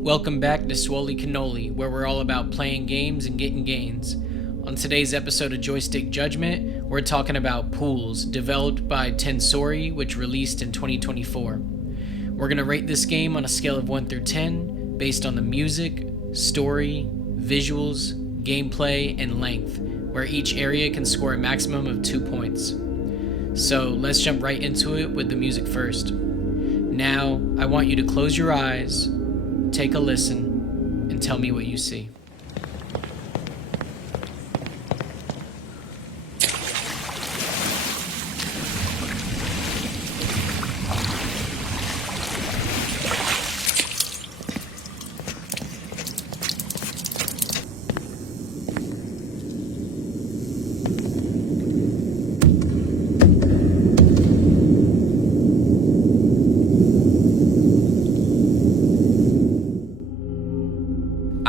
Welcome back to Swoley Cannoli, where we're all about playing games and getting gains. On today's episode of Joystick Judgment, we're talking about Pools, developed by Tensori, which released in 2024. We're going to rate this game on a scale of 1 through 10, based on the music, story, visuals, gameplay, and length, where each area can score a maximum of 2 points. So let's jump right into it with the music first. Now, I want you to close your eyes, take a listen, and tell me what you see.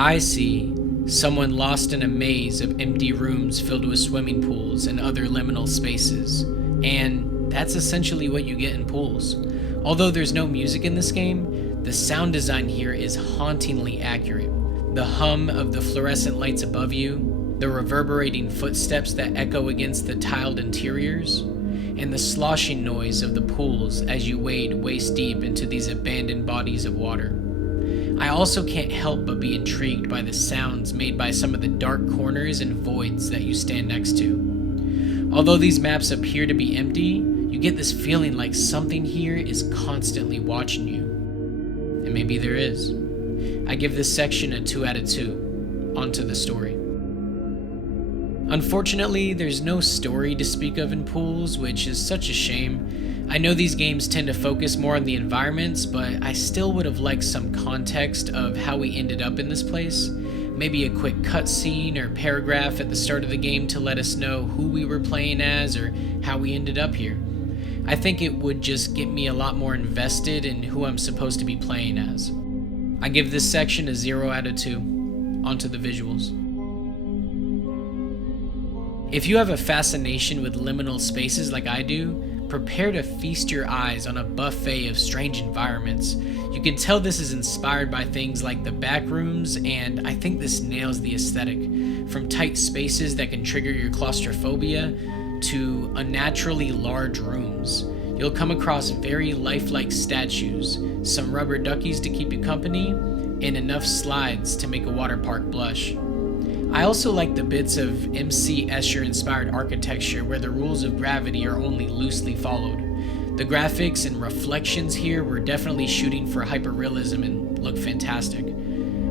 I see someone lost in a maze of empty rooms filled with swimming pools and other liminal spaces, and that's essentially what you get in Pools. Although there's no music in this game, the sound design here is hauntingly accurate. The hum of the fluorescent lights above you, the reverberating footsteps that echo against the tiled interiors, and the sloshing noise of the pools as you wade waist deep into these abandoned bodies of water. I also can't help but be intrigued by the sounds made by some of the dark corners and voids that you stand next to. Although these maps appear to be empty, you get this feeling like something here is constantly watching you. And maybe there is. I give this section a 2 out of 2. On to the story. Unfortunately, there's no story to speak of in Pools, which is such a shame. I know these games tend to focus more on the environments, but I still would have liked some context of how we ended up in this place. Maybe a quick cutscene or paragraph at the start of the game to let us know who we were playing as or how we ended up here. I think it would just get me a lot more invested in who I'm supposed to be playing as. I give this section a 0 out of 2. On to the visuals. If you have a fascination with liminal spaces like I do, prepare to feast your eyes on a buffet of strange environments. You can tell this is inspired by things like the back rooms, and I think this nails the aesthetic. From tight spaces that can trigger your claustrophobia to unnaturally large rooms. You'll come across very lifelike statues, some rubber duckies to keep you company, and enough slides to make a water park blush. I also like the bits of MC Escher inspired architecture where the rules of gravity are only loosely followed. The graphics and reflections here were definitely shooting for hyperrealism and look fantastic.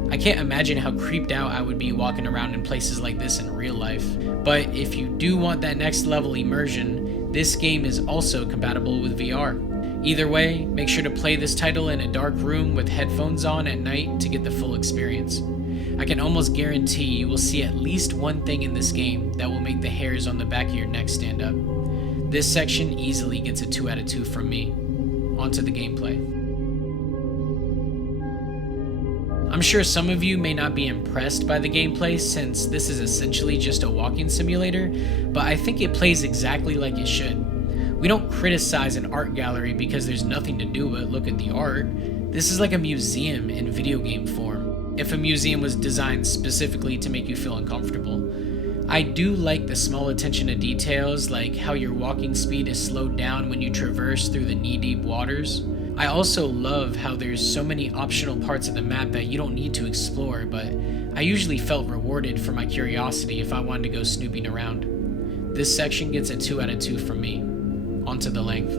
I can't imagine how creeped out I would be walking around in places like this in real life, but if you do want that next level immersion, this game is also compatible with VR. Either way, make sure to play this title in a dark room with headphones on at night to get the full experience. I can almost guarantee you will see at least one thing in this game that will make the hairs on the back of your neck stand up. This section easily gets a 2 out of 2 from me. On to the gameplay. I'm sure some of you may not be impressed by the gameplay since this is essentially just a walking simulator, but I think it plays exactly like it should. We don't criticize an art gallery because there's nothing to do but look at the art. This is like a museum in video game form. If a museum was designed specifically to make you feel uncomfortable. I do like the small attention to details, like how your walking speed is slowed down when you traverse through the knee-deep waters. I also love how there's so many optional parts of the map that you don't need to explore, but I usually felt rewarded for my curiosity if I wanted to go snooping around. This section gets a 2 out of 2 from me. On to the length.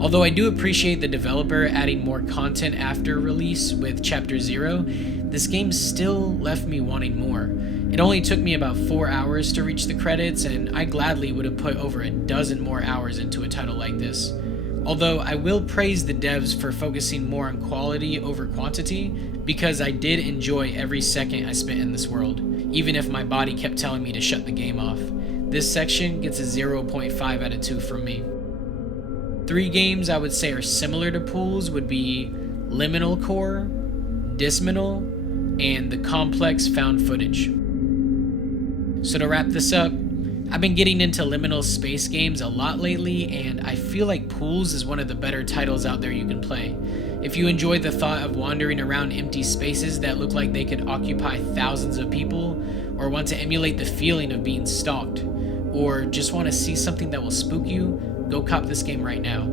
Although I do appreciate the developer adding more content after release with Chapter 0, this game still left me wanting more. It only took me about 4 hours to reach the credits, and I gladly would have put over a dozen more hours into a title like this. Although I will praise the devs for focusing more on quality over quantity, because I did enjoy every second I spent in this world, even if my body kept telling me to shut the game off. This section gets a 0.5 out of 2 from me. 3 games I would say are similar to Pools would be Liminal Core, Disminal, and the complex found footage. So to wrap this up, I've been getting into liminal space games a lot lately, and I feel like Pools is one of the better titles out there you can play. If you enjoy the thought of wandering around empty spaces that look like they could occupy thousands of people, or want to emulate the feeling of being stalked, or just want to see something that will spook you, go cop this game right now.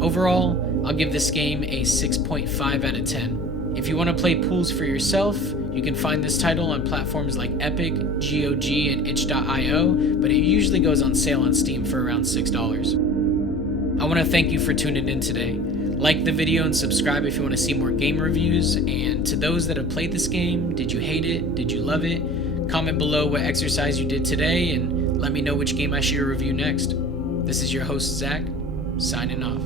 Overall, I'll give this game a 6.5 out of 10. If you want to play pools for yourself, you can find this title on platforms like Epic, GOG, and itch.io, but it usually goes on sale on Steam for around $6. I want to thank you for tuning in today. Like the video and subscribe if you want to see more game reviews, and to those that have played this game, did you hate it? Did you love it? Comment below what exercise you did today and let me know which game I should review next. This is your host, Zach, signing off.